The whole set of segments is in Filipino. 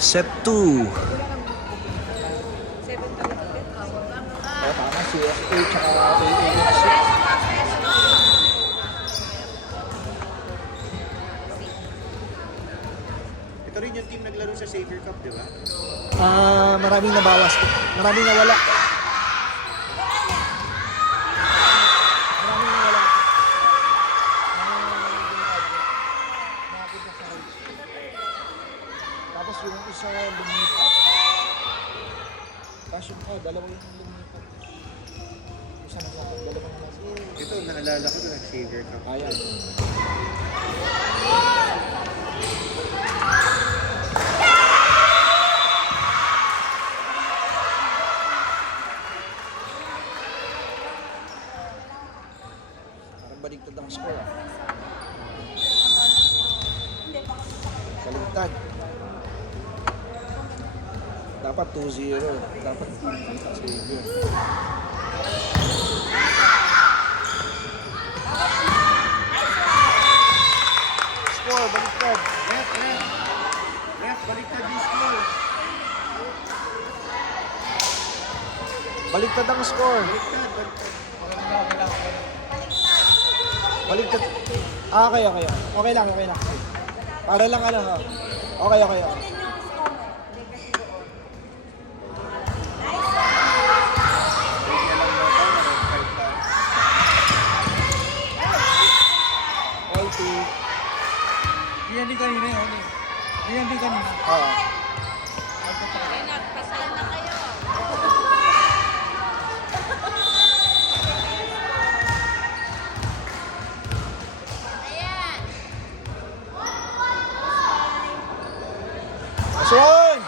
Set 2. Tama, CSA tsaka AAFC. Ito rin yung team naglaro sa Savior Cup, di ba? Maraming nabawas. Maraming nawala. Maraming nawala. Tapos yung isa lumipat. Tapos yung dalawang yung lumipat. Isa na sa dalawang nasa. Ito, naalala ko na Savior Cup. Ayan. Parang baligtad ang score ah. Baligtad. Dapat 2-0. Dapat Savior. Score, baligtad. Ref, baliktad yung score. Baligtad ang score. Baligtad. Okay. Okay lang. Para lang ano ha. Okay. Yan din kanina yun. Yan din kanina. Oo. Nagpasal na kayo. Ayan. Aswan!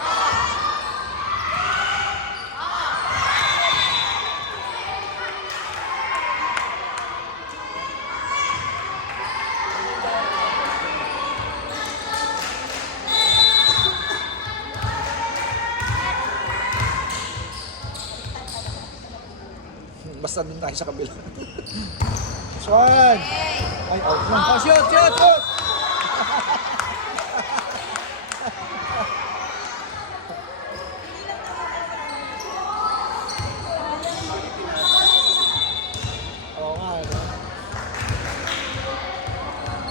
Basta din tayo sa kabila. Swan! Ay, out na. Oh, shoot! Oo nga, ano?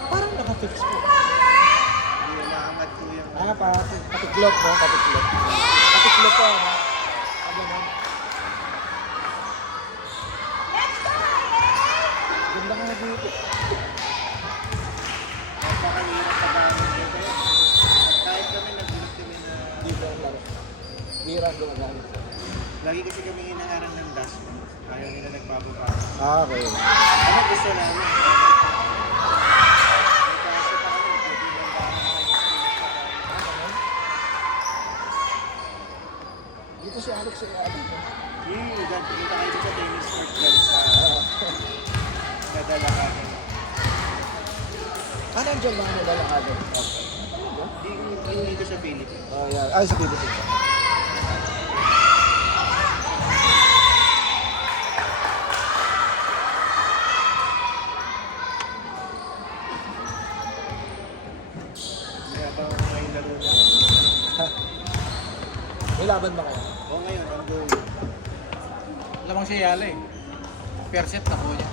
Parang nakafix po. Hindi, umaangat po yung... Patiklop, no? Patiklop. Patiklop po, ano? Ganun. Ganda ka na dito. Napakahirap sa gamit ito. Kahit kami nag-gulat kami na... Dito ang laro. Bira ang gumagamit. Lagi kasi kami hinaharang ng dust. Ayaw nila nagbababa. Okay. Ano gusto namin? May kaso pa kami, pwede lang Dito si Alex sa atin. Pumunta kayo sa tennis court dyan sa Nadalakagan. Nandiyan ba ang nadalakagan? Yung dito sa Philippines. Oh, yeah. Ay, sa Philippines. Kaya ba ngayon laro na? May laban ba kayo? O ngayon, ang goal. Lamang siya yala eh. Per set na po niya.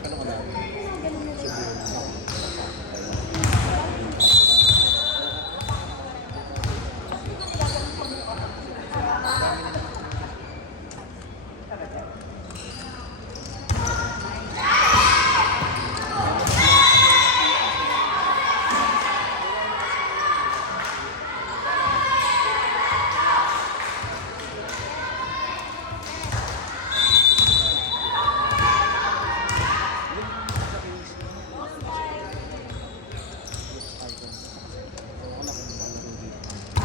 Ano ka lang?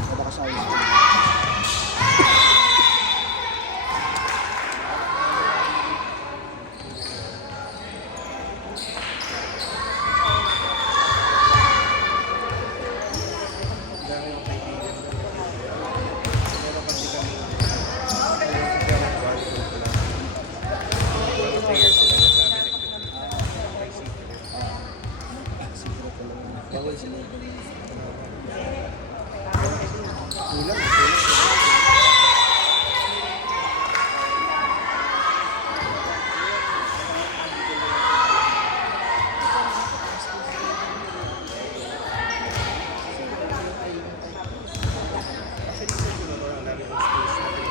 Malakas ayos. Dami yung kaibigan. Pero kasi kami, ayun si Derek Barton ko lang. Mga players sila na kami may secret. Siguro ko lang. Bawal sila. Kulang, kulang. Actually, sa siguro ang dami ng schools na kung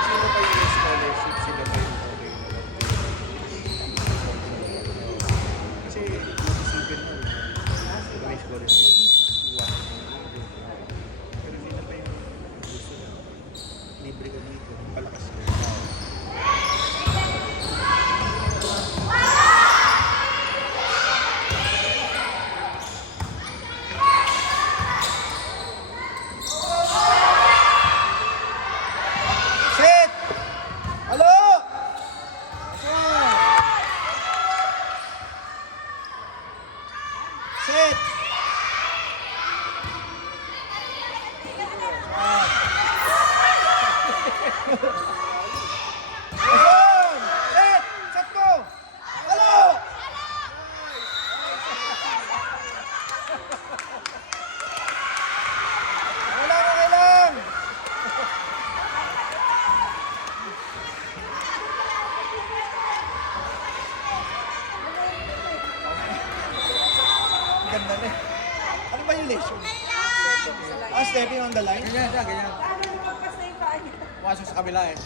sino pa yung scholarship, sila pa yung okay. Kasi isipin mo, may scholarship, iwasan mo na lang. Pero sila pa yung gusto na libre ka dito, palakas ka. Set! Halo! Set! Asan? Set! Set ko! Halo! Wala na kailang! Ganda na. Ano ba yung lesion? Ah, stepping on the line? Ganyan siya, ganyan. Pumasok sa kabila eh.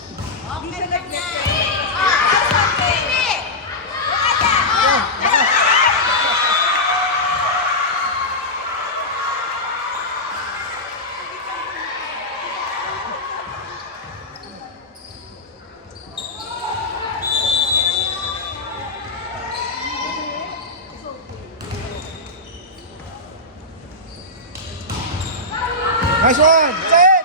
Nice one! Set!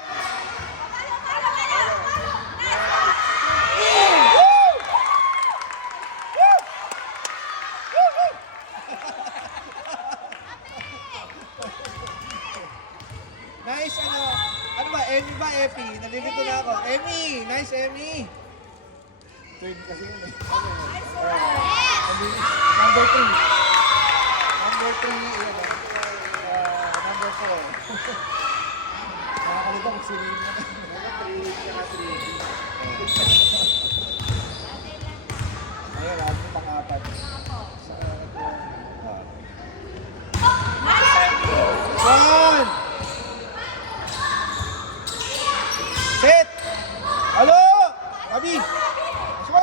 Nice, ano ba, Emmy ba, Epi? Nalilito na ako. Emmy! Nice, Emmy! Third kasi yun eh. Number 3. Number 3, yun number 4. Nakakalitan kung sino yun. Ayun, ako pang-apat. One! Set! Halo! Gabi! Let's go!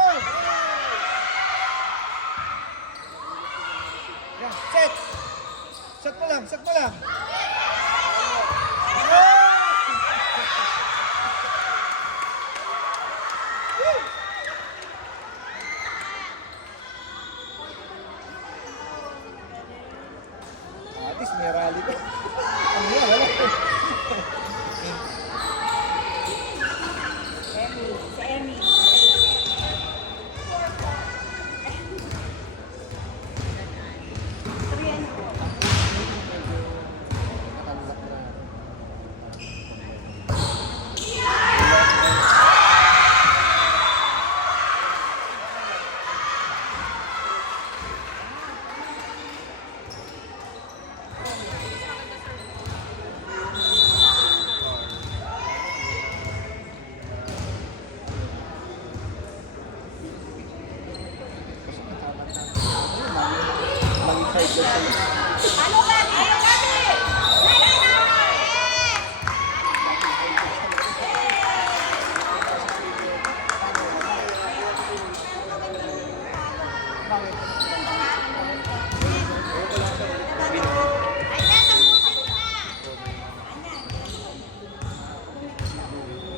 Yan, set! Set mo lang, set mo lang! At least may rally ko. Ano yan, wala.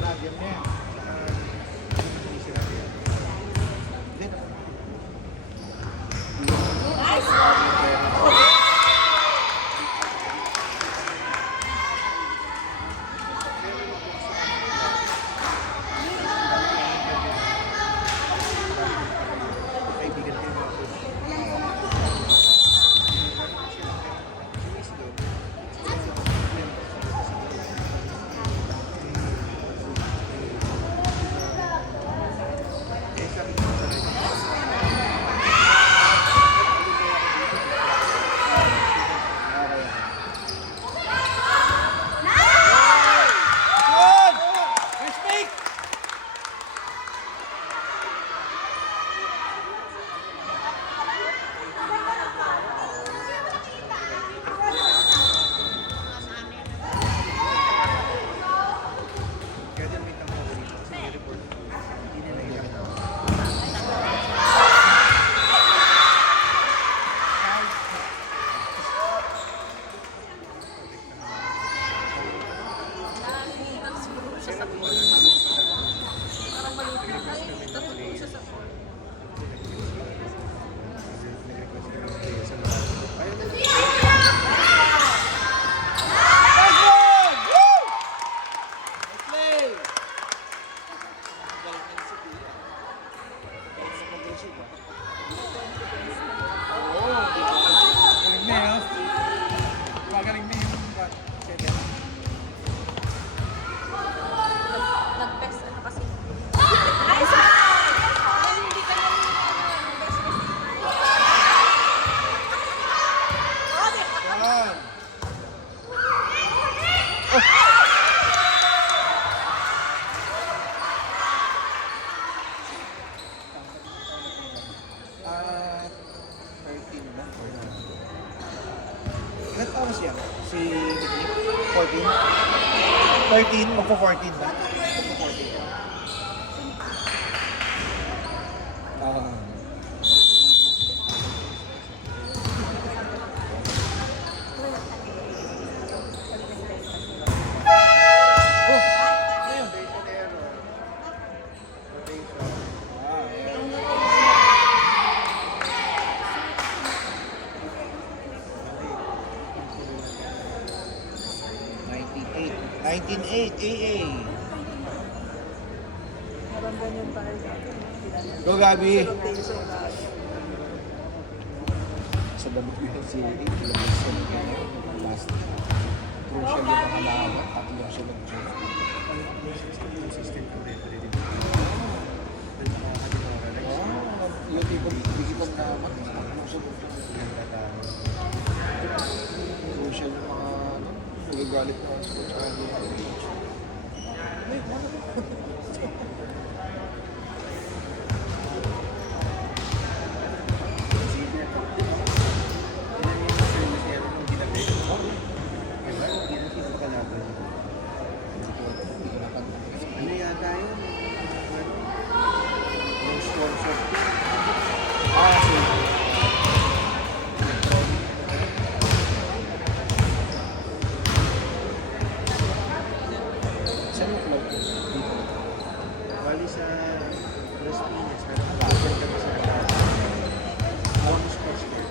Lagyan niya. Hindi sila yan. Kaibigan kayo mga coach. Eh, sabi ko sa rin. Good! Nice make! Kaya dyan may tama ko dito kasi may report. Hindi nila ilang. Nag-request kami ng player sa mga. Ayaw na. Nice one! Woo! Nice play! Galing na yun. Magaling na yung seven. Nag-best ano kasi. Nice one! Hindi ka na Yan. Ah, 13 na. Ilan taon siya? Si Nick? 14? 13? Magpo-14 ba? Magpo-14. Ah. Foundation error. Foundation. Ah, 19-8 AA. Parang ganyan tayo dati. Go, Gabi! Rotation tayo. Sa WNCA, ilang sunod na yung last crucial yung mga laban at yung sunod dyan. System ko rin, pwede din. Yung tipong bigitong naman, sunod yung crucial yung mga nagagalit na sa tsaka yung ano yata yun? Yung sponsor. Ah, saan yung club? Dito. Bali sa Las Piñas. Nag-aapel kami sa Home Sports Club.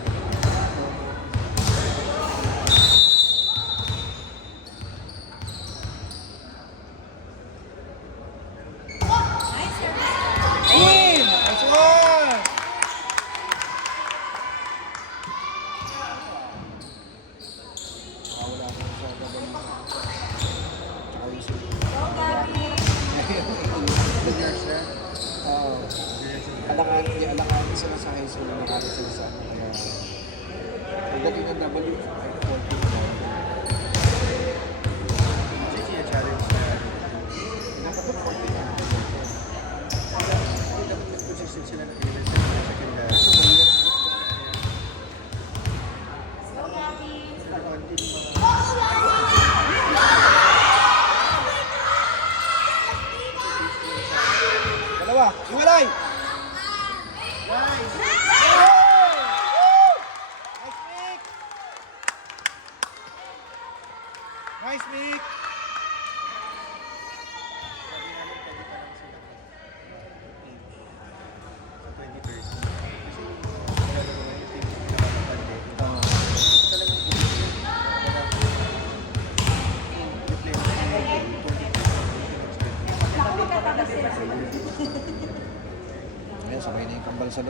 In! Nice one! Wala ko sa gabay. Tsaka yung sulit. Juniors na. Oo. Alangan sila sa high school. Alangan sila sa ano. Kaya pagdating ng W, ay 14 na. Kasi siya-challenge na. Dapat 14 na. Dapat nag-consistent sila ng defense sa second half.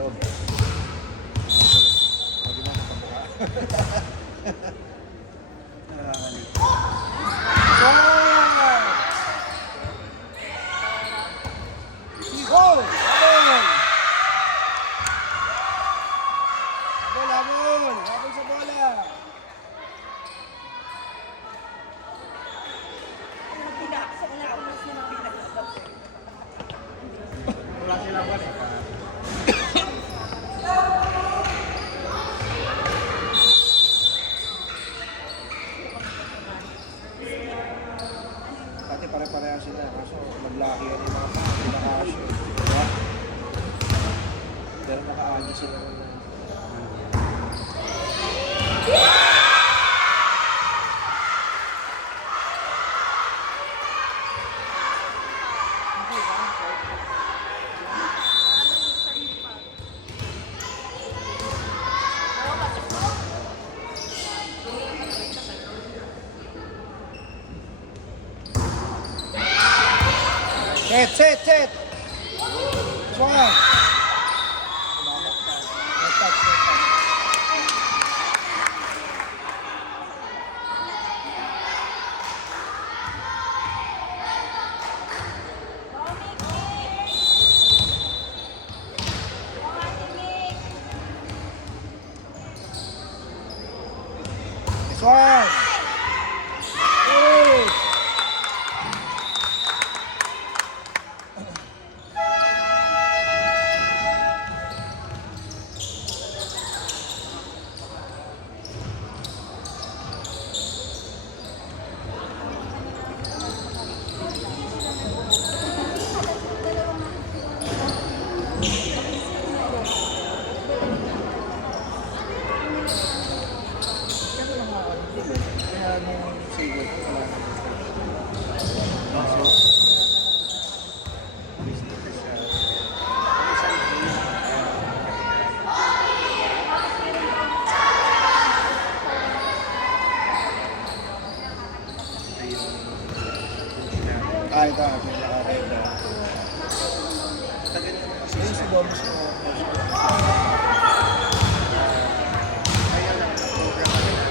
loob. Sabi na, kapaka. Nakakalit. Goal! Habol! Habol, habol! Habol sa bola! Wala sila ba eh. Pati pare-pareha sila. Kaso maglaki yan yung mga pinaka-asyo. Diba? Pero naka-ano sila rin. Set! Swung! Swung! Kaya nung siguro, wala naman. So, bisita siya. Isang ay, ito. Pinaka-right na. Tagal naman kasi si Bombs ko. Ayaw lang na program nila.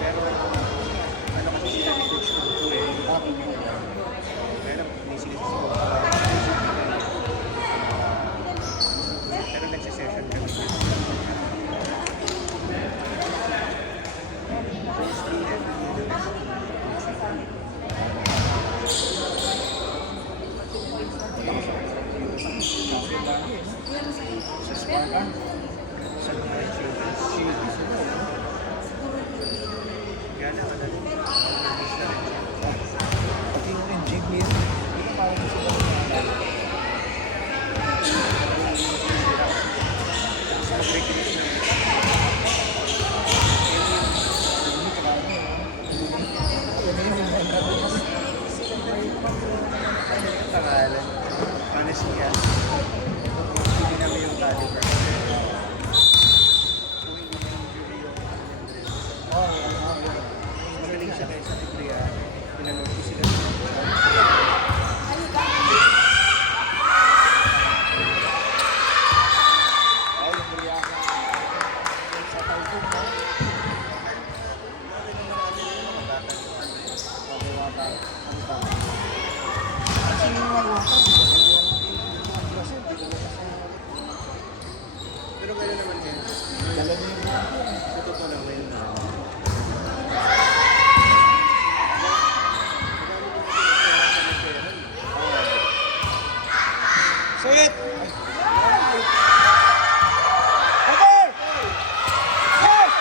Pero ano kasi sila ni Coach Tutu eh. Kaya lang, sinisisi ko. Pero nagsisession kami. Sa Spartan, sa mga children's shield. Kaya lang, ano, nag-miss na rin siya. Pati yung NGB, ito parang sila sa mag-recognize na rin. Tangalan. Honestly, yan. Hindi namin yung caliber. Kung hindi na injury yung magaling siya kayo sa Biblia. Pinanood ko sila. Ay, yung Biblia ka. Sa Taipong mo. Bakit naman namin yung mga bata? Bakit bata? Ano ba? Kasi yung mga bata. Pero gano'n naman din. Sa totoo lang ngayon na. Sit! Over! Yes!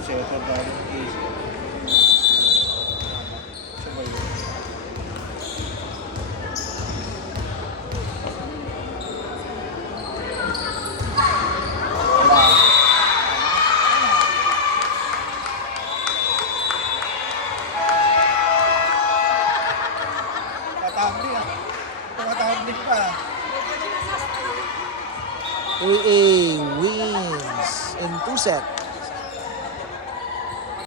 Seto galing case. Sabay yun. Tumatahambling ah. Tumatahambling pa. AA wins in 2 sets.